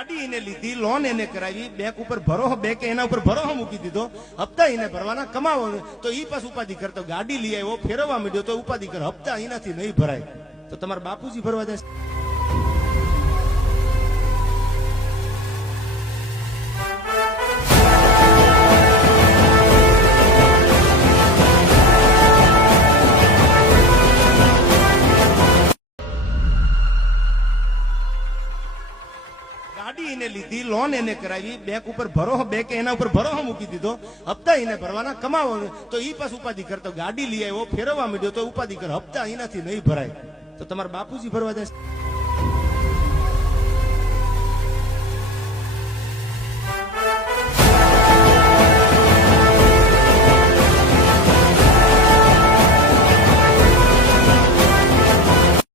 ગાડી એને લીધી, લોન એને કરાવી, બેંક ઉપર ભરોસો, બેંકે એના ઉપર ભરોસો મૂકી દીધો, હપ્તા એને ભરવાના, કમાવો તો ઈ પાસ ઉપાધિ કરતો. ગાડી લઈ આવ્યો, ફેરવવા માંડ્યો તો ઉપાધિ કરે, હપ્તા એનાથી નહીં ભરાય. તો તમારા બાપુજી ભરવા જાય. ગાડી એને લીધી, લોન એને કરાવી, બેંક ઉપર ભરોસો, બેંકે એના ઉપર ભરોસો મૂકી દીધો, હપ્તા એને ભરવાના, કમાવો તો ઈ પાસ ઉપાધિ કરતો. ગાડી લઈ આવ્યો, ફેરવવા માંડ્યો તો ઉપાધિ કરે, હપ્તા એનાથી નહીં ભરાય. તો તમારા બાપુજી ભરવા જાય.